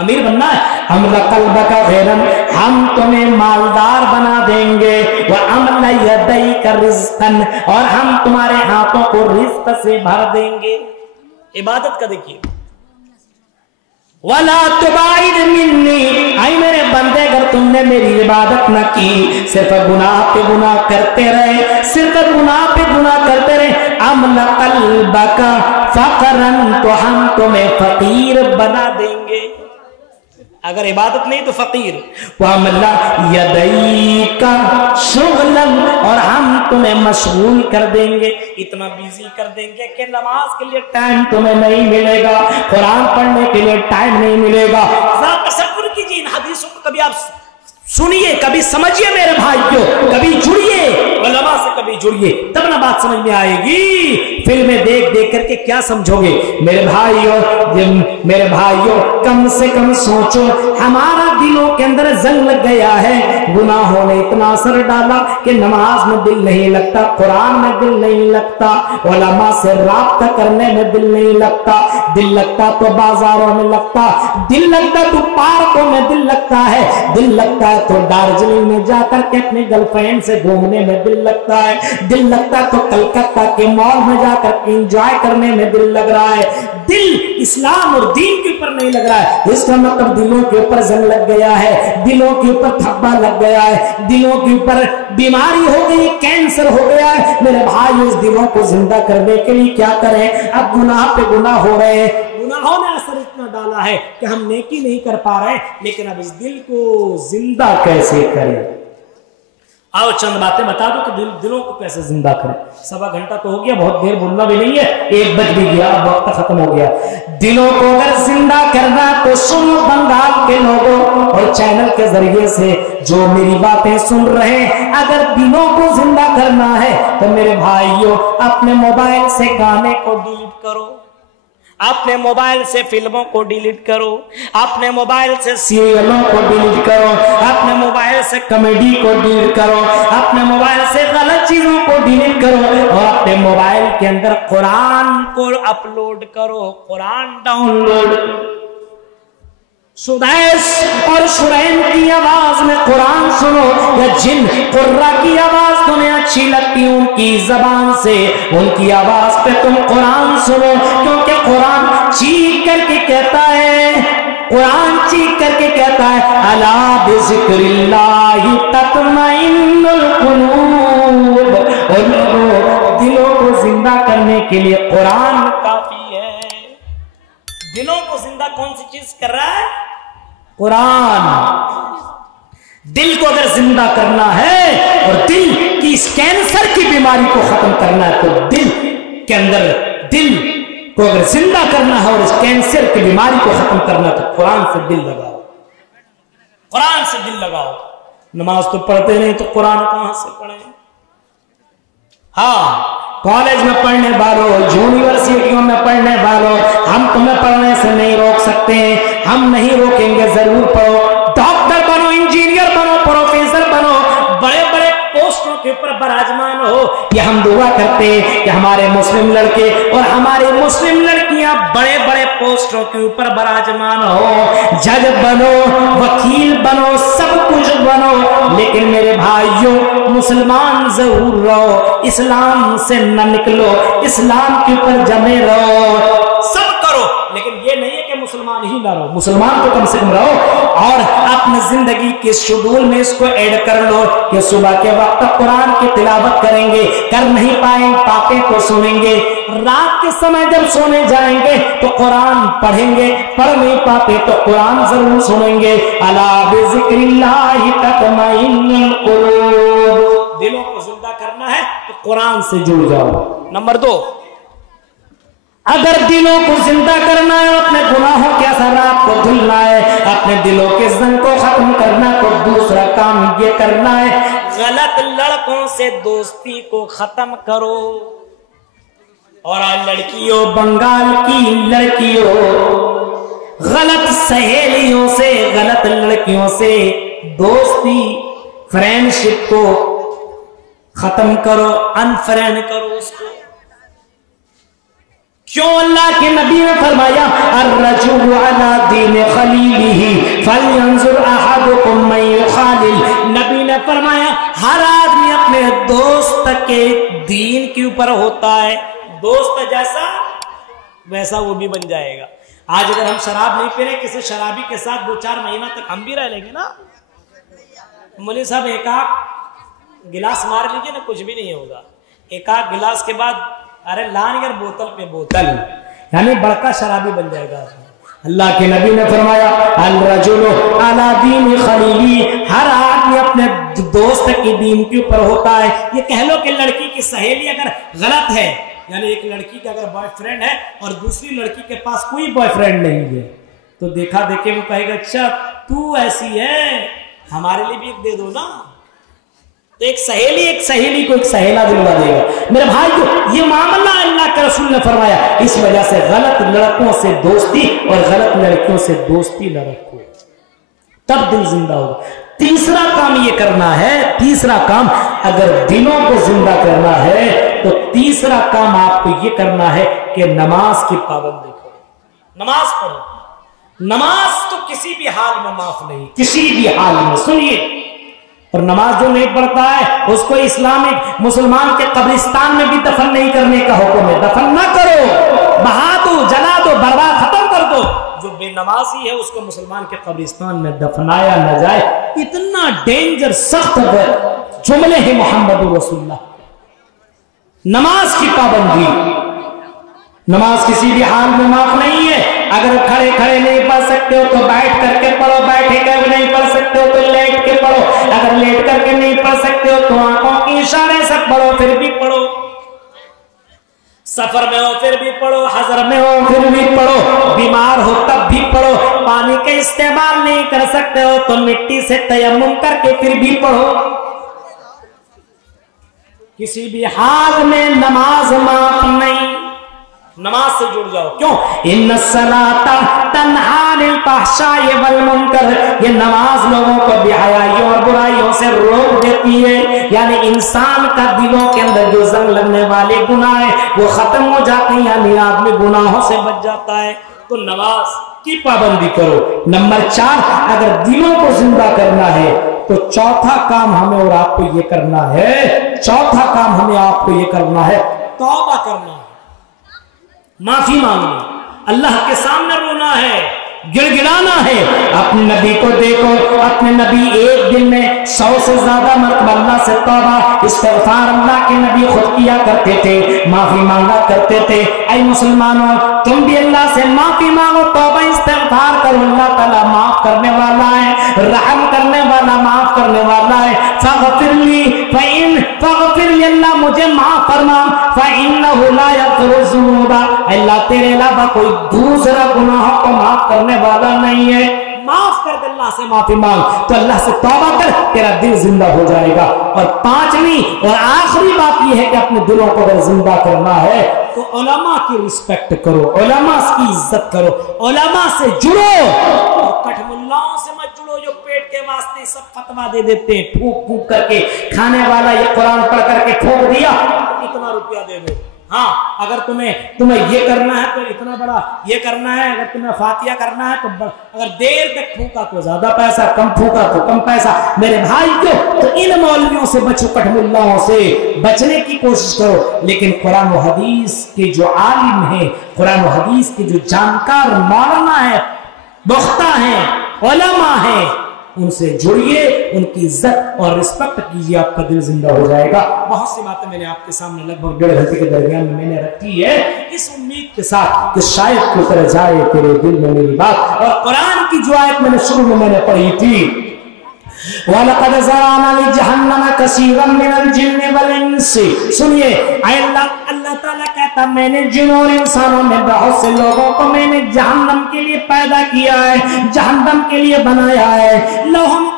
امیر بننا ہے. املا قلبک غنن, ہم تمہیں مالدار بنا دیں گے. واملا یدیک رزقا, اور ہم تمہارے ہاتھوں کو رزق سے بھر دیں گے. عبادت کا دیکھیے. وَلَا تُبَعِدْ مِنِّي, اے میرے بندے اگر تم نے میری عبادت نہ کی, صرف گناہ پہ گناہ کرتے رہے, صرف گناہ پہ گناہ کرتے رہے, املا قلبک فقرا, تو ہم تمہیں فقیر بنا دیں گے. اگر عبادت نہیں تو فقیر. وَامْلَا يَدَيْكَ شُغْلًا, اور ہم تمہیں مشغول کر دیں گے, اتنا بیزی کر دیں گے کہ نماز کے لیے ٹائم تمہیں نہیں ملے گا, قرآن پڑھنے کے لیے ٹائم نہیں ملے گا. ذرا تصور کیجیے ان حدیثوں کو, کبھی آپ سنیے, کبھی سمجھیے میرے بھائیوں, کبھی جڑیے علماء سے, کبھی جڑیے, تب نہ بات سمجھ میں آئے گی. فلمیں دیکھ دیکھ کر کے کیا سمجھو گے میرے بھائیوں, کم سے کم سوچو, ہمارا دلوں کے اندر زنگ لگ گیا ہے. گناہوں نے اتنا اثر ڈالا کہ نماز میں دل نہیں لگتا, قرآن میں دل نہیں لگتا, علماء سے رابطہ کرنے میں دل نہیں لگتا. دل لگتا تو بازاروں میں لگتا, دل لگتا تو پارکوں میں دل لگتا ہے, دل لگتا ہے تو دارجلنگ میں جا کر کے اپنے گرل فرینڈ سے گھومنے میں دل لگتا ہے, دل لگتا ہے تو کلکتہ کے مال میں جا کر کے انجوائے کرنے میں دل لگ رہا ہے. دل اسلام اور دین کے اوپر نہیں لگ رہا ہے, اس کا مطلب دلوں کے اوپر زنگ لگ گیا ہے, دلوں کے اوپر تھبا لگ گیا ہے, دلوں کے اوپر بیماری ہو گئی, کینسر ہو گیا ہے. میرے بھائی اس دلوں کو زندہ کرنے کے لیے کیا کریں؟ اب گناہ پہ گناہ ہو رہے ہیں, گناہوں نے اثر اتنا ڈالا ہے کہ ہم نیکی نہیں کر پا رہے, لیکن اب اس دل کو زندہ کیسے کریں؟ آؤ چند باتیں بتا دو کہ دلوں کو کیسے زندہ کریں. 1.25 گھنٹہ تو ہو گیا, بہت دیر بولنا بھی نہیں ہے, 1 بج بھی گیا, اب وقت ختم ہو گیا. دلوں کو اگر زندہ کرنا تو سنو بنگال کے لوگوں اور چینل کے ذریعے سے جو میری باتیں سن رہے ہیں, اگر دلوں کو زندہ کرنا ہے تو میرے بھائیوں اپنے موبائل سے گانے کو ڈیلیٹ کرو, اپنے موبائل سے فلموں کو ڈیلیٹ کرو, اپنے موبائل سے سیریلوں کو ڈیلیٹ کرو, اپنے موبائل سے کامیڈی کو ڈیلیٹ کرو, اپنے موبائل سے غلط چیزوں کو ڈیلیٹ کرو, اور اپنے موبائل کے اندر قرآن کو اپلوڈ کرو, قرآن ڈاؤن لوڈ. سدیس اور شرین کی آواز میں قرآن سنو, یا جن قرہ کی آواز تمہیں اچھی لگتی ان کی زبان سے ان کی آواز پہ تم قرآن سنو, کیونکہ قرآن چیخ کر کے کہتا ہے, قرآن چیخ کر کے کہتا ہے, الا بذکر اللہ تطمئن القلوب. اور دلوں کو زندہ کرنے کے لیے قرآن کافی ہے. دلوں کو زندہ کون سی چیز کر رہا ہے؟ قرآن. دل کو اگر زندہ کرنا ہے اور دل کی اس کینسر کی بیماری کو ختم کرنا ہے تو دل کے اندر, دل کو اگر زندہ کرنا ہے اور اس کینسر کی بیماری کو ختم کرنا ہے تو قرآن سے دل لگاؤ, قرآن سے دل لگاؤ. نماز تو پڑھتے نہیں تو قرآن کہاں سے پڑھیں؟ ہاں کالج میں پڑھنے والوں, یونیورسٹیوں میں پڑھنے والوں, ہم تمہیں پڑھنے سے نہیں روک سکتے, ہم نہیں روکیں گے, ضرور پڑھو, ڈاکٹر بنو, انجینئر بنو, پروفیسر بنو, بڑے بڑے پوسٹوں کے اوپر براجمان ہو. یہ ہم دعا کرتے ہیں کہ ہمارے مسلم لڑکے اور ہماری مسلم لڑکیاں بڑے بڑے پوسٹوں کے اوپر براجمان ہو, جج بنو, وکیل بنو, سب کچھ بنو, لیکن میرے بھائیوں مسلمان ضرور رہو, اسلام سے نہ نکلو, اسلام کے اوپر جمے رہو, سب کرو, لیکن یہ نہیں ہے کہ مسلمان ہی نہ رہو, مسلمان تو کم سے کم رہو. اور اپنی زندگی کے شیڈول میں اس کو ایڈ کر لو کہ صبح کے وقت قرآن کی تلاوت کریں گے, کر نہیں پائیں پاپے کو سنیں گے, رات کے سمے جب سونے جائیں گے تو قرآن پڑھیں گے, پڑھ نہیں پاتے تو قرآن ضرور سنیں گے. الا بذکر اللہ تطمئن القلوب. دلوں کو زندہ کرنا ہے تو قرآن سے جڑ جاؤ۔ نمبر 2، اگر دلوں کو زندہ کرنا ہے، اپنے گناہوں کے اثرات کو دھلنا ہے، اپنے دلوں کے زنگ کو ختم کرنا، تو دوسرا کام یہ کرنا ہے، غلط لڑکوں سے دوستی کو ختم کرو۔ اور لڑکیوں، بنگال کی لڑکیوں، غلط سہیلیوں سے، غلط لڑکیوں سے دوستی، فرینڈشپ کو ختم کرو، انفرینڈ کرو اس کو۔ کیوں؟ اللہ کے نبی نے فرمایا الرجل علی دین خلیلہ فلینظر احدکم من یخالل۔ نبی نے فرمایا ہر آدمی اپنے دوست کے دین کے اوپر ہوتا ہے، دوست جیسا ویسا وہ بھی بن جائے گا۔ آج اگر ہم شراب نہیں پی رہے، کسی شرابی کے ساتھ 2-4 مہینہ تک ہم بھی رہ لیں گے نا، مولوی صاحب ایک آدھ گلاس مار لیجیے نا، کچھ بھی نہیں ہوگا۔ ایک آدھ گلاس کے بعد ارے لان یار بوتل پہ بوتل، یعنی بڑکا شرابی بن جائے گا۔ اللہ کے نبی نے فرمایا الرجل علی دین خلیلہ، ہر آدمی اپنے دوست کی دین کے اوپر ہوتا ہے۔ یہ کہہ لو کہ لڑکی کی سہیلی اگر غلط ہے، یعنی ایک لڑکی کا اگر بوائے فرینڈ ہے اور دوسری لڑکی کے پاس کوئی بوائے فرینڈ نہیں ہے، تو دیکھا دیکھے وہ کہے گا اچھا تو ایسی ہے، ہمارے لیے بھی ایک دے دو نا۔ تو ایک سہیلی کو ایک سہیلا دلوا دے گا۔ میرے بھائی کو یہ معاملہ اللہ کے رسول نے فرمایا، اس وجہ سے غلط لڑکوں سے دوستی اور غلط لڑکیوں سے دوستی نہ رکھو، تب دل زندہ ہوگا۔ تیسرا کام یہ کرنا ہے، تیسرا کام اگر دلوں کو زندہ کرنا ہے تو تیسرا کام آپ کو یہ کرنا ہے کہ نماز کی پابندی کرو، نماز پڑھو۔ نماز تو کسی بھی حال میں معاف نہیں، کسی بھی حال میں۔ سنیے، اور نماز جو نہیں پڑھتا ہے اس کو اسلامک مسلمان کے قبرستان میں بھی دفن نہیں کرنے کا حکم ہے۔ دفن نہ کرو، بہا دو، جلا دو، برباد، ختم کر دو۔ جو بے نمازی ہے اس کو مسلمان کے قبرستان میں دفنایا نہ جائے۔ اتنا ڈینجر سخت جملے ہیں محمد رسول اللہ۔ نماز کی پابندی، نماز کسی بھی حال میں معاف نہیں ہے۔ اگر کھڑے کھڑے نہیں پڑھ سکتے ہو تو بیٹھ کر کے پڑھو، بیٹھے کر نہیں پڑھ سکتے ہو تو لیٹ کے پڑھو، اگر لیٹ کر کے نہیں پڑھ سکتے ہو تو آنکھوں کے اشارے سے پڑھو، پھر بھی پڑھو، سفر میں ہو پھر بھی پڑھو، حضر میں ہو پھر بھی پڑھو، بیمار ہو تب بھی پڑھو، پانی کا استعمال نہیں کر سکتے ہو تو مٹی سے تیمم کر کے پھر بھی پڑھو۔ کسی بھی حال میں نماز معاف نہیں، نماز سے جڑ جاؤ۔ کیوں؟ ان الصلاۃ تنہی عن الفحشاء والمنکر، یہ نماز لوگوں کو بے حیائیوں اور برائیوں سے روک دیتی ہے، یعنی انسان کا دلوں کے اندر جو زنگ لگنے والے گناہ ہیں وہ ختم ہو جاتے ہیں، یعنی آدمی گناہوں سے بچ جاتا ہے۔ تو نماز کی پابندی کرو۔ نمبر 4، اگر دلوں کو زندہ کرنا ہے تو چوتھا کام ہمیں اور آپ کو یہ کرنا ہے، چوتھا کام ہمیں آپ کو یہ کرنا ہے، توبہ کرنا ہے، معافی مانگنی، اللہ کے سامنے رونا ہے، گڑ گڑانا ہے۔ اپنے نبی کو دیکھو، اپنے نبی ایک دن میں 100 سے زیادہ مرتبہ اللہ سے توبہ استغفار اللہ کے نبی خود کیا کرتے تھے، معافی مانگا کرتے تھے۔ اے مسلمانوں، تم بھی اللہ سے معافی مانگو، توبہ استغفار کرو، اللہ تعالیٰ معاف کرنے والا ہے، رحم کرنے والا، معاف کرنے والا ہے۔ فاغفر لی فاغفر لی، اللہ مجھے معاف فرما، فإنہ لا یغفر الذنوب، اللہ تیرے علاوہ کوئی دوسرا گناہوں کو معاف کرنے والا نہیں ہے۔ معاف کر دے، اللہ سے معافی مانگ، تو اللہ سے توبہ کر، تیرا دل زندہ ہو جائے گا۔ اور پانچویں اور آخری بات یہ ہے کہ اپنے دلوں کو اگر زندہ کرنا ہے تو علماء کی رسپیکٹ کرو، علماء کی عزت کرو، علماء سے جڑو، اور کٹھ ملاؤں سے مت جڑو جو پیٹ کے واسطے سب فتوا دے دیتے ہیں، پھونک پھونک کر کے، کھانے والا یہ قرآن پڑھ کر کے پھونک دیا اتنا روپیہ دے دو، ہاں اگر تمہیں یہ کرنا ہے تو اتنا بڑا یہ کرنا ہے، اگر تمہیں فاتحہ کرنا ہے تو اگر دیر تک پھونکا تو زیادہ پیسہ، کم پھونکا تو کم پیسہ۔ میرے بھائی کو تو ان مولویوں سے بچو، کٹھ ملاؤں سے بچنے کی کوشش کرو، لیکن قرآن و حدیث کے جو عالم ہیں، قرآن و حدیث کے جو جانکار مولانا ہے، بختہ ہیں، علماء ہیں، ان سے جڑیے، ان کی عزت اور رسپیکٹ کیجیے، آپ کا دل زندہ ہو جائے گا۔ بہت سی باتیں میں نے آپ کے سامنے لگ بھگ 1.5 گھنٹے کے درمیان میں نے رکھی ہے، اس امید کے ساتھ کہ شاید کو اتر جائے تیرے دل میں میری بات۔ اور قرآن کی جو آیت میں نے شروع میں نے پڑھی تھی، وَلَقَدْ زَرَعْنَا لِجَهَنَّمَ كَثِيرًا مِنَ الْجِنِّ وَالْإِنسِ. سنیے اللہ تعالیٰ کہتا میں نے جنوں اور انسانوں میں بہت سے لوگوں کو میں نے جہنم کے لیے پیدا کیا ہے، جہنم کے لیے بنایا ہے. لَهُمْ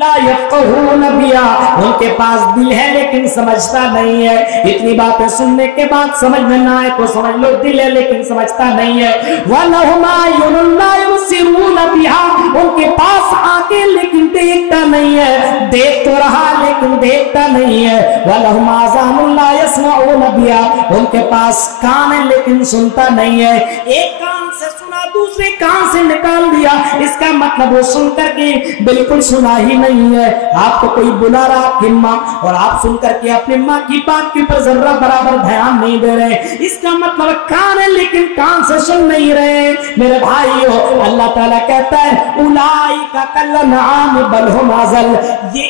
لا يفقهون بها، ان کے پاس دل ہے لیکن سمجھتا نہیں ہے. اتنی باتیں سننے کے بعد سمجھ میں نہ آئے تو سمجھ لو دل ہے لیکن سمجھتا نہیں ہے. وَلَهُمْ أَعْيُنٌ لَا يُبْصِرُونَ بِهَا، ان کے پاس آنکھیں لیکن دیکھتا نہیں ہے، دیکھ تو رہا لیکن دیکھتا نہیں ہے. وَلَهُمْ آذَانٌ لَا يَسْمَعُونَ بِهَا، ان کے پاس کان ہے لیکن سنتا نہیں ہے. ایک کان سے سنا دوسرے کان سے نکال دیا، اس کا مطلب وہ سن کر کے بالکل سنا ہی نہیں ہے. آپ کو کوئی بلا رہا آپ کی ماں، اور آپ سن کر کے اپنے ماں کی بات کے اوپر ذرہ برابر دھیان نہیں دے رہے، اس کا مطلب کان ہے لیکن کان سے سن نہیں رہے. میرے بھائیو اللہ تعالیٰ کہتا ہے اولئک کالانعام بل ھم اضل، یہ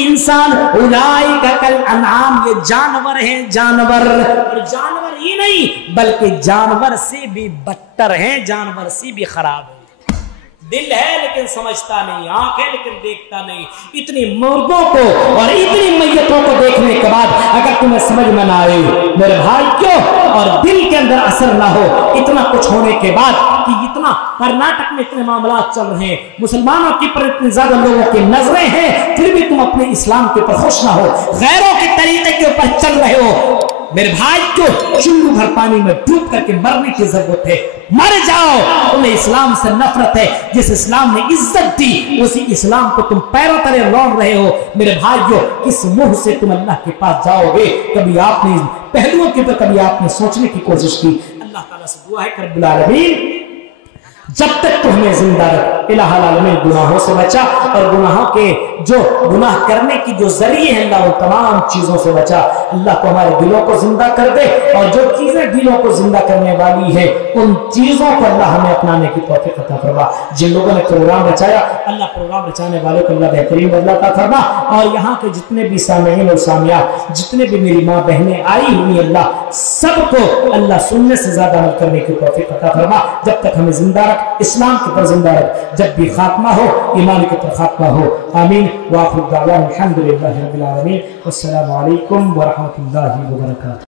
انسان اولئک کالانعام، یہ جانور ہیں، جانور، اور جانور ہی نہیں بلکہ جانور سے بھی بدتر ہیں، جانور سے بھی خراب ہے. دل ہے لیکن سمجھتا نہیں، آنکھ ہے لیکن دیکھتا نہیں. اتنی مردوں کو اور اتنی میتوں کو دیکھنے کے بعد اگر تمہیں سمجھ میں نہ آئے میرے بھائی کیوں، اور دل کے اندر اثر نہ ہو اتنا کچھ ہونے کے بعد کہ اتنا کرناٹک میں اتنے معاملات چل رہے ہیں، مسلمانوں کی پر اتنے زیادہ لوگوں کی نظریں ہیں، پھر بھی تم اپنے اسلام کے اوپر خوش نہ ہو، غیروں کے طریقے کے اوپر چل رہے ہو. میرے بھائی کو چلو بھر پانی میں ڈوب کر کے مرنے کی ضرورت ہے، مر جاؤ. تمہیں اسلام سے نفرت ہے، جس اسلام نے عزت دی اسی اسلام کو تم پیروں تلے لوٹ رہے ہو. میرے بھائیو کس منہ سے تم اللہ کے پاس جاؤ گے؟ کبھی آپ نے پہلوؤں کے اوپر کبھی آپ نے سوچنے کی کوشش کی؟ اللہ تعالیٰ سے دعا ہے کہ رب العالمین جب تک تو ہمیں زندہ رکھ، الہ العالمین گناہوں سے بچا، اور گناہوں کے جو گناہ کرنے کی جو ذریعے ہیں اللہ وہ تمام چیزوں سے بچا. اللہ کو ہمارے دلوں کو زندہ کر دے، اور جو چیزیں دلوں کو زندہ کرنے والی ہیں ان چیزوں کو اللہ ہمیں اپنانے کی توفیق عطا فرما. جن لوگوں نے پروگرام رچایا اللہ پروگرام رچانے والوں کو اللہ بہترین بدلہ عطا فرما، اور یہاں کے جتنے بھی سامعین اور سامعات، جتنے بھی میری ماں بہنیں آئی ہوئی اللہ سب کو اللہ سننے سے زیادہ عمل کرنے کی توفیق عطا فرما. جب تک ہمیں زندہ رکھ، اسلام کے پر زندہ رکھ، جب بھی خاتمہ ہو ایمان کے پر خاتمہ ہو. آمین. وآخر دعوانا الحمدللہ رب العالمین. والسلام علیکم ورحمۃ اللہ وبرکاتہ.